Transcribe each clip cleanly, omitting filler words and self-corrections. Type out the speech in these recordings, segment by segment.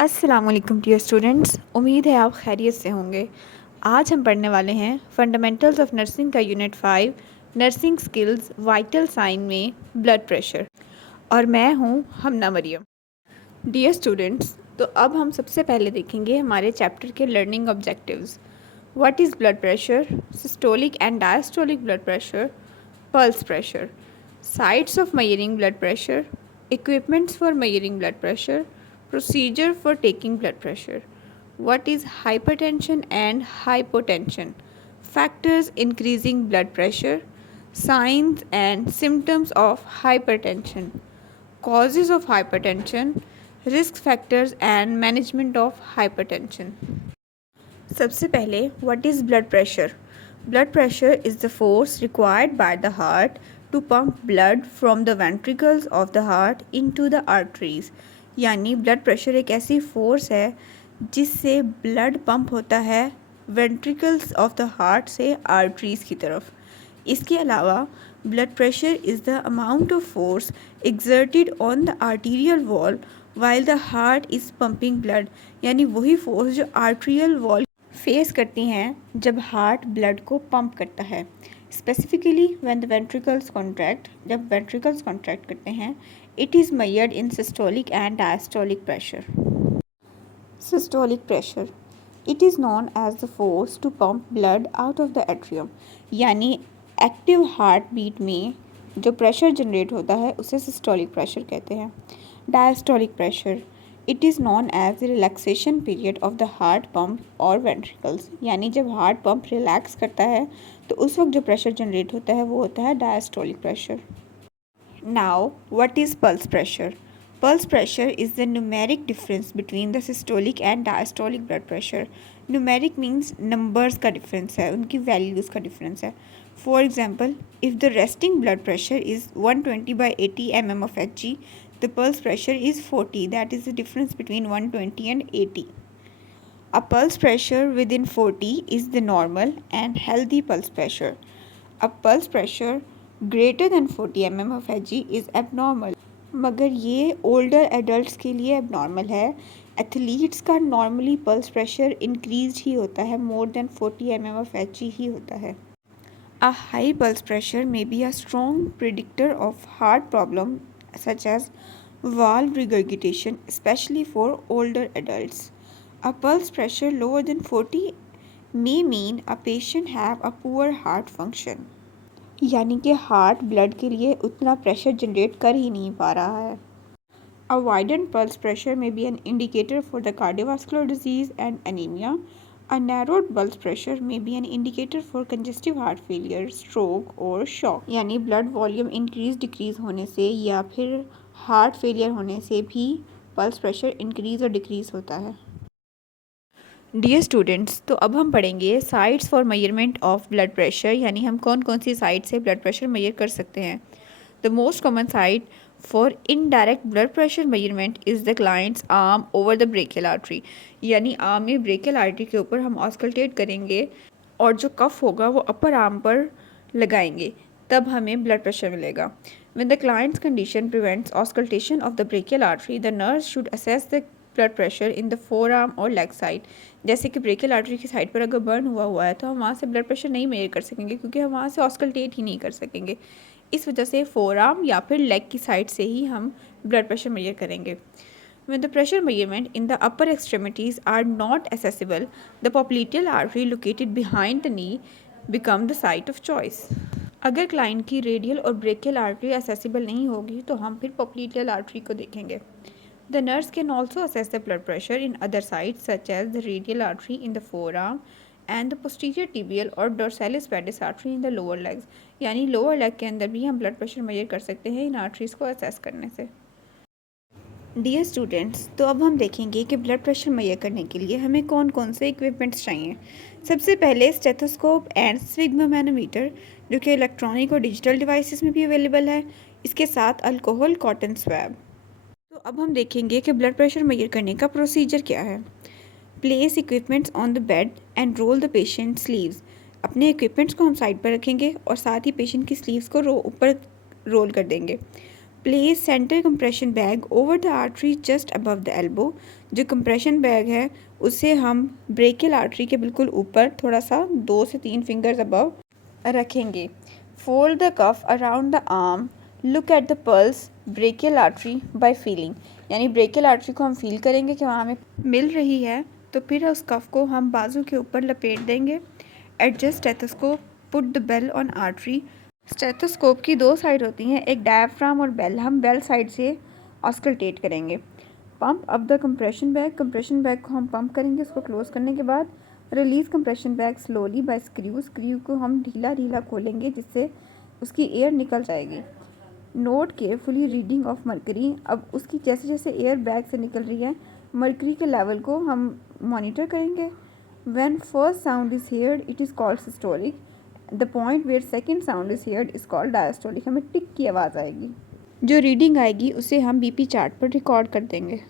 अस्सलामुअलैकुम dear students, उम्मीद है आप खैरियत से होंगे। आज हम पढ़ने वाले हैं फंडामेंटल्स ऑफ नर्सिंग का unit 5 nursing skills vital sign में ब्लड प्रेशर, और मैं हूँ हमना मरियम। डियर स्टूडेंट्स, तो अब हम सबसे पहले देखेंगे हमारे चैप्टर के learning objectives. What is blood pressure, systolic and diastolic blood pressure, pulse pressure, sites of measuring blood pressure, equipments for measuring blood pressure, procedure for taking blood pressure, what is hypertension and hypotension, factors increasing blood pressure, signs and symptoms of hypertension, causes of hypertension, risk factors and management of hypertension. सबसे पहले what is blood pressure. Blood pressure is the force required by the heart to pump blood from the ventricles of the heart into the arteries. यानी blood pressure एक ऐसी force है जिससे blood pump होता है ventricles of the heart से arteries की तरफ। इसके अलावा blood pressure is the amount of force exerted on the arterial wall while the heart is pumping blood. यानी वही फोर्स जो आर्टीरियल वॉल फेस करती हैं जब हार्ट ब्लड को पंप करता है। Specifically when the ventricles contract, जब वेंट्रिकल्स कॉन्ट्रैक्ट करते हैं, it is measured in systolic and diastolic pressure. Systolic pressure it is known as the force to pump blood out of the atrium. यानी active heart beat में जो pressure generate होता है उसे systolic pressure कहते हैं। Diastolic pressure it is known as the relaxation period of the heart pump और ventricles. यानी जब हार्ट पंप रिलैक्स करता है तो उस वक्त जो प्रेशर जनरेट होता है वो होता है diastolic pressure. Now what is pulse pressure. Pulse pressure is the numeric difference between the systolic and diastolic blood pressure. Numeric means numbers का डिफरेंस है, उनकी वैल्यूज़ का डिफरेंस है। For example, if the resting blood pressure is 120/80 mm of Hg, the pulse pressure is 40. That is the difference between 120 and 80. A pulse pressure within 40 is the normal and healthy pulse pressure. A pulse pressure greater than 40 mm of Hg is abnormal. मगर ये older adults के लिए abnormal है। Athletes का normally pulse pressure increase ही होता है, more than 40 mm of Hg ही होता है। A high pulse pressure may be a strong predictor of heart problem such as valve regurgitation, especially for older adults. A pulse pressure lower than 40 may mean a patient have a poor heart function. यानी कि heart blood के लिए उतना pressure generate कर ही नहीं पा रहा है। A widened pulse pressure may be an indicator for the cardiovascular disease and anemia. A narrowed pulse pressure may be an indicator for congestive heart failure, stroke or shock. यानी blood volume increase decrease होने से या फिर heart failure होने से भी pulse pressure increase और decrease होता है। डियर स्टूडेंट्स, तो अब हम पढ़ेंगे sites for measurement of blood pressure. यानी हम कौन कौन सी साइट से ब्लड प्रेशर मेजर कर सकते हैं। The most common site for indirect blood pressure measurement is the clients arm over the brachial artery. यानी आर्म में ब्रेकियल आर्टरी के ऊपर हम ऑस्कल्टेट करेंगे और जो कफ होगा वो अपर आर्म पर लगाएंगे, तब हमें ब्लड प्रेशर मिलेगा। When the client's condition prevents auscultation of the brachial artery, the nurse should assess the blood pressure in the forearm or leg side. जैसे कि ब्रेकियल आर्टरी की साइड पर अगर बर्न हुआ है तो हम वहाँ से ब्लड प्रेशर नहीं मेजर कर सकेंगे, क्योंकि हम वहाँ से ऑस्कल्टेट ही नहीं कर सकेंगे। इस वजह से फोरआर्म या फिर लेग की साइड से ही हम ब्लड प्रेशर मेजर करेंगे। When the pressure measurement in the upper extremities are not accessible, the popliteal artery located behind the knee become the site of choice. अगर क्लाइंट की रेडियल और brachial artery accessible नहीं होगी तो हम फिर popliteal artery को देखेंगे। The nurse can also assess the blood pressure in other sites such as the radial artery in the forearm and the posterior tibial और dorsalis pedis artery in the lower legs. यानी lower leg के अंदर भी हम blood pressure measure कर सकते हैं इन arteries को असेस करने से। डियर स्टूडेंट्स, तो अब हम देखेंगे कि ब्लड प्रेशर मेजर करने के लिए हमें कौन कौन से इक्विपमेंट्स चाहिए। सबसे पहले स्टेथोस्कोप एंड स्फिग्मोमैनोमीटर, जो कि इलेक्ट्रॉनिक और डिजिटल डिवाइसेस में भी अवेलेबल है। इसके साथ अल्कोहल कॉटन स्वैब। तो अब हम देखेंगे कि ब्लड प्रेशर मेजर करने का प्रोसीजर क्या है। Place equipments on the bed and roll the patient sleeves. अपने इक्विपमेंट्स को हम साइड पर रखेंगे और साथ ही पेशेंट की स्लीव्स को ऊपर रोल कर देंगे। Place centre compression bag over the artery just above the elbow. जो कंप्रेशन बैग है उसे हम ब्रेकियल आर्टरी के बिल्कुल ऊपर थोड़ा सा 2 से 3 फिंगर्स अबव रखेंगे। Fold the cuff around the arm, look at the pulse brachial artery by feeling. यानी ब्रेकियल आर्टरी को हम फील करेंगे कि वहाँ हमें मिल रही है, तो फिर उस कफ को हम बाजू के ऊपर लपेट देंगे। Adjust stethoscope, put the bell on artery. Stethoscope की 2 साइड होती हैं, एक डायफ्राम और बेल। हम बेल साइड से ऑस्कल्टेट करेंगे। Pump up the compression bag को हम पंप करेंगे। उसको क्लोज करने के बाद release compression bag slowly by screw को हम ढीला ढीला खोलेंगे जिससे उसकी एयर निकल जाएगी। Note carefully reading of mercury. अब उसकी जैसे जैसे एयर बैग से निकल रही है, मर्करी के लेवल को हम मॉनिटर करेंगे। When first sound is heard it is called systolic. The point where second sound is heard is called diastolic. हमें टिक की आवाज़ आएगी। जो रीडिंग आएगी उसे हम बीपी चार्ट पर रिकॉर्ड कर देंगे।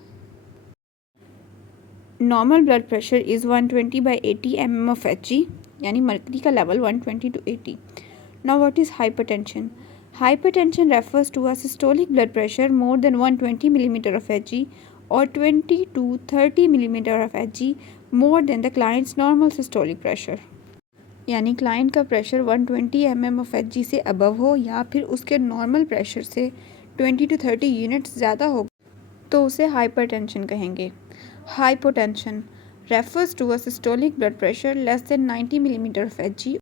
Normal blood pressure is 120/80 mm of Hg, यानी मर्करी का level 120 to 80। Now what is hypertension? Hypertension refers to a systolic blood pressure more than 120 mm of Hg or 20 to 30 mm of Hg more than the client's normal systolic pressure। यानी client का pressure 120 mm of Hg से above हो या फिर उसके normal pressure से 20 to 30 units ज़्यादा हो तो उसे हाइपरटेंशन कहेंगे। Hypotension refers to a systolic blood pressure less than 90 mm of Hg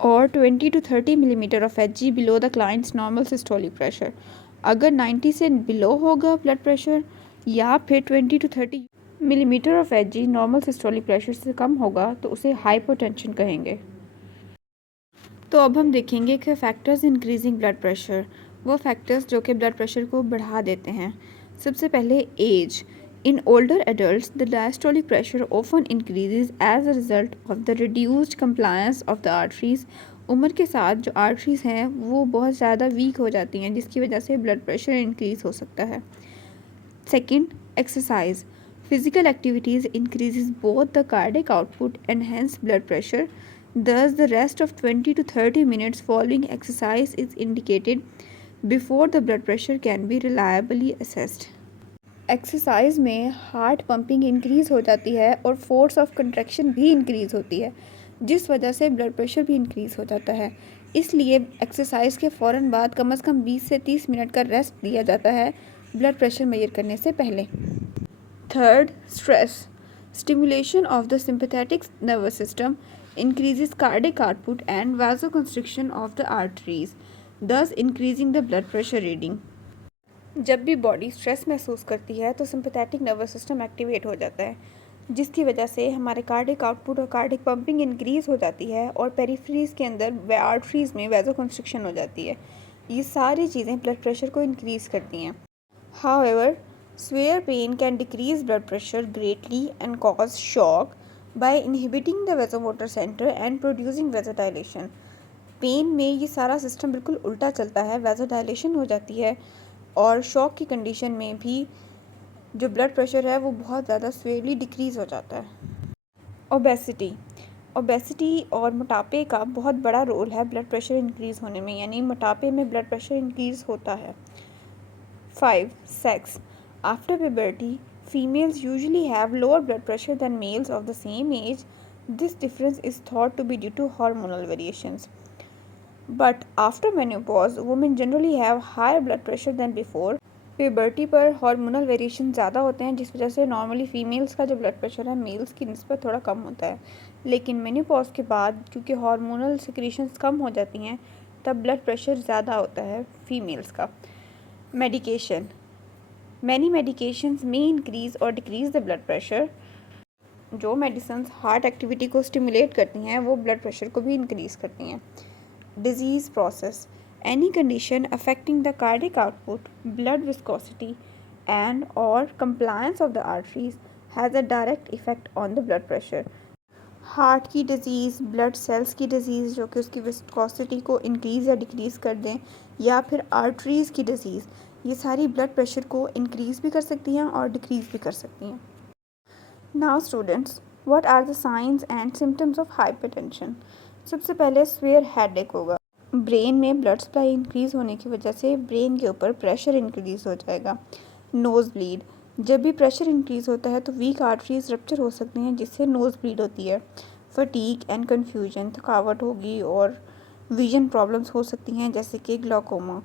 और 20 to 30 millimetre of Hg below the clients normal systolic pressure. अगर 90 से बिलो होगा ब्लड प्रेशर या फिर 20 to 30 millimetre of Hg normal systolic pressure से कम होगा तो उसे हाइपोटेंशन कहेंगे। तो अब हम देखेंगे कि फैक्टर्स इंक्रीजिंग ब्लड प्रेशर, वो फैक्टर्स जो कि ब्लड प्रेशर को बढ़ा देते हैं। सबसे पहले as. In older adults, the diastolic pressure often increases as a result of the reduced compliance of the arteries। उम्र के साथ जो आर्टरीज हैं वो बहुत ज़्यादा वीक हो जाती हैं जिसकी वजह से ब्लड प्रेशर इंक्रीज़ हो सकता है। Second, exercise. Physical activities increases both the cardiac output and hence blood pressure. Thus, the rest of 20 to 30 minutes following exercise is indicated before the blood pressure can be reliably assessed। Exercise में heart pumping increase हो जाती है और force of contraction भी increase होती है जिस वजह से ब्लड प्रेशर भी इंक्रीज़ हो जाता है। इसलिए एक्सरसाइज के फ़ौरन बाद कम से कम 20 से 30 मिनट का रेस्ट दिया जाता है ब्लड प्रेशर मेजर करने से पहले। Third, stress. Stimulation of the sympathetic nervous system increases cardiac output and vasoconstriction of the arteries, thus increasing the blood pressure reading। जब भी बॉडी स्ट्रेस महसूस करती है तो सिंपैथेटिक नर्वस सिस्टम एक्टिवेट हो जाता है जिसकी वजह से हमारे कार्डिक आउटपुट और कार्डिक पंपिंग इंक्रीज़ हो जाती है और पेरिफेरीज के अंदर आर्टरीज में वैसोकंस्ट्रिक्शन हो जाती है। ये सारी चीज़ें ब्लड प्रेशर को इंक्रीज़ करती हैं। However, severe pain can decrease blood pressure greatly and cause shock by inhibiting the vasomotor center and producing vasodilation। Pain में ये सारा सिस्टम बिल्कुल उल्टा चलता है, वैसोडाइलेशन हो जाती है और शॉक की कंडीशन में भी जो ब्लड प्रेशर है वो बहुत ज़्यादा सीवियरली डिक्रीज़ हो जाता है। ओबेसिटी और मोटापे का बहुत बड़ा रोल है ब्लड प्रेशर इंक्रीज़ होने में, यानी मोटापे में ब्लड प्रेशर इंक्रीज़ होता है। 5. Sex. After puberty females usually have lower blood pressure than males of the same age। This difference is thought to be due to hormonal variations, but after menopause women generally have higher blood pressure than before। Puberty पर hormonal variation ज़्यादा होते हैं जिस वजह से normally females का जो blood pressure है मेल्स की निस्बत थोड़ा कम होता है, लेकिन मेनोपॉज के बाद क्योंकि हार्मोनल सिक्रीशंस कम हो जाती हैं तब ब्लड प्रेशर ज़्यादा होता है फीमेल्स का। मेडिकेशन। मैनी मेडिकेशंस में इंक्रीज़ और डिक्रीज़ द ब्लड प्रेशर। जो मेडिसिन्स हार्ट एक्टिविटी को स्टिमुलेट करती हैं वो ब्लड प्रेशर को भी इंक्रीज़ करती हैं। Disease process. Any condition affecting the cardiac output, blood viscosity and और compliance of the arteries has a direct effect on the blood pressure. Heart की डिज़ीज़, ब्लड सेल्स की डिज़ीज़ जो कि उसकी विस्कोसिटी को इंक्रीज़ या डिक्रीज़ कर दें, या फिर आर्टरीज़ की डिज़ीज़, ये सारी ब्लड प्रेशर को इंक्रीज़ भी कर सकती हैं और डिक्रीज़ भी कर सकती हैं। Now students, what are the signs and symptoms of hypertension. सबसे पहले स्वेयर हेडेक होगा। ब्रेन में ब्लड सप्लाई इंक्रीज़ होने की वजह से ब्रेन के ऊपर प्रेशर इंक्रीज़ हो जाएगा। नोज़ ब्लीड, जब भी प्रेशर इंक्रीज़ होता है तो वीक आर्टरीज रप्चर हो सकती हैं जिससे नोज़ ब्लीड होती है। फटीग एंड कन्फ्यूजन, थकावट होगी और विजन प्रॉब्लम्स हो सकती हैं जैसे कि ग्लाकोमा।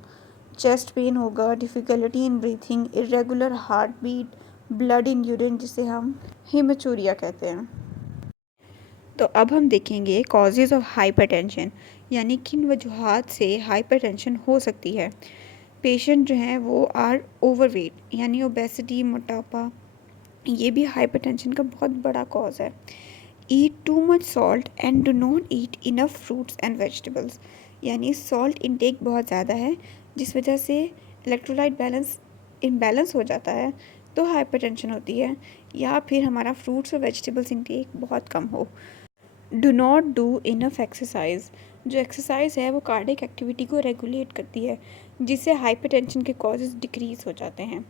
चेस्ट पेन होगा, difficulty in breathing, irregular heart beat, blood in urine जिसे हम हेमेचूरिया कहते हैं। तो अब हम देखेंगे कॉजेज़ ऑफ हाइपरटेंशन, यानी किन वजूहात से हाइपरटेंशन हो सकती है। पेशेंट जो हैं वो आर ओवरवेट, यानी ओबेसिटी, मोटापा, ये भी हाइपरटेंशन का बहुत बड़ा कॉज है। Eat too much salt and do not eat enough fruits and vegetables, यानी सॉल्ट इनटेक बहुत ज़्यादा है जिस वजह से इलेक्ट्रोलाइट बैलेंस इम्बैलेंस हो जाता है तो हाइपरटेंशन होती है, या फिर हमारा फ्रूट्स और वेजिटेबल्स इनटेक बहुत कम हो। Do not do enough exercise, जो एक्सरसाइज है वो कार्डियक एक्टिविटी को रेगुलेट करती है जिससे हाइपरटेंशन के कॉजेज़ डिक्रीज़ हो जाते हैं।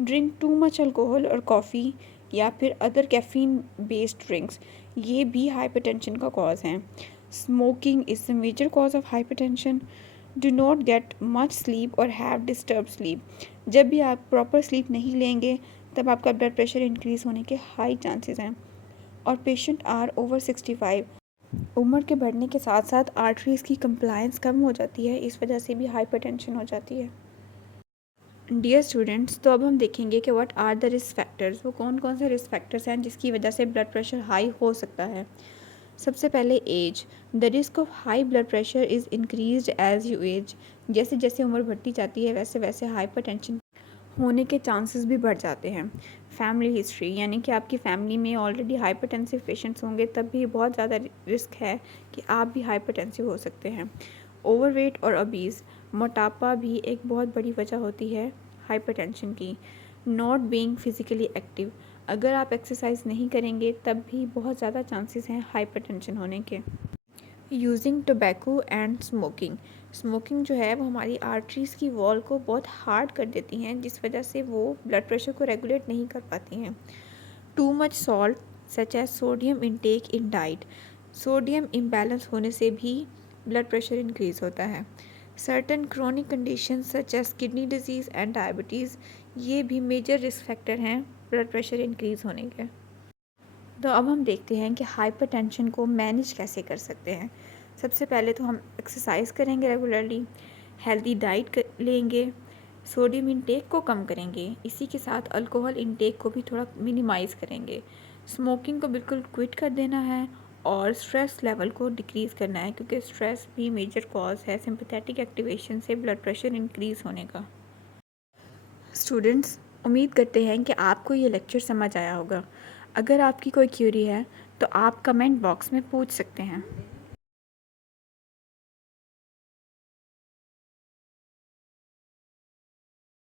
ड्रिंक टू मच अल्कोहल और कॉफ़ी या फिर अदर कैफ़ीन बेस्ड ड्रिंक्स, ये भी हाइपरटेंशन का कॉज हैं। Smoking is the major cause of hypertension. Do not get much sleep और हैव डिस्टर्ब स्लीप, जब भी आप प्रॉपर स्लीप नहीं लेंगे तब आपका ब्लड प्रेशर इंक्रीज़ होने के हाई चांसेस हैं। और पेशेंट आर ओवर 65, उम्र के बढ़ने के साथ साथ आर्टरीज़ की कंप्लायंस कम हो जाती है, इस वजह से भी हाइपरटेंशन हो जाती है। डियर स्टूडेंट्स, तो अब हम देखेंगे कि what are the risk factors, वो कौन कौन से रिस्क फैक्टर्स हैं जिसकी वजह से ब्लड प्रेशर हाई हो सकता है। सबसे पहले age, the risk of high blood pressure is increased as you age, जैसे जैसे उम्र बढ़ती जाती है वैसे वैसे हाइपरटेंशन होने के चांसेस भी बढ़ जाते हैं। फैमिली हिस्ट्री, यानी कि आपकी फैमिली में ऑलरेडी हाइपरटेंसिव पेशेंट्स होंगे तब भी बहुत ज़्यादा रिस्क है कि आप भी हाइपरटेंसिव हो सकते हैं। ओवरवेट और ओबीज़, मोटापा भी एक बहुत बड़ी वजह होती है हाइपरटेंशन की। नॉट बीइंग फिज़िकली एक्टिव, अगर आप एक्सरसाइज नहीं करेंगे तब भी बहुत ज़्यादा चांसेस हैं हाइपरटेंशन होने के। Using tobacco and smoking, smoking जो है वो हमारी आर्टरीज़ की वॉल को बहुत हार्ड कर देती हैं जिस वजह से वो ब्लड प्रेशर को रेगुलेट नहीं कर पाती हैं। Too much salt such as sodium intake in diet, sodium imbalance होने से भी ब्लड प्रेशर इंक्रीज़ होता है। Certain chronic condition such as kidney disease and diabetes, ये भी मेजर रिस्क फैक्टर हैं ब्लड प्रेशर इंक्रीज़ होने के। तो अब हम देखते हैं कि हाइपरटेंशन को मैनेज कैसे कर सकते हैं। सबसे पहले तो हम एक्सरसाइज करेंगे रेगुलरली, हेल्दी डाइट लेंगे, सोडियम इंटेक को कम करेंगे, इसी के साथ अल्कोहल इंटेक को भी थोड़ा मिनिमाइज़ करेंगे। स्मोकिंग को बिल्कुल क्विट कर देना है और स्ट्रेस लेवल को डिक्रीज़ करना है क्योंकि स्ट्रेस भी मेजर कॉज है सिंपैथेटिक एक्टिवेशन से ब्लड प्रेशर इंक्रीज़ होने का। स्टूडेंट्स, उम्मीद करते हैं कि आपको ये लेक्चर समझ आया होगा। अगर आपकी कोई क्यूरी है तो आप कमेंट बॉक्स में पूछ सकते हैं।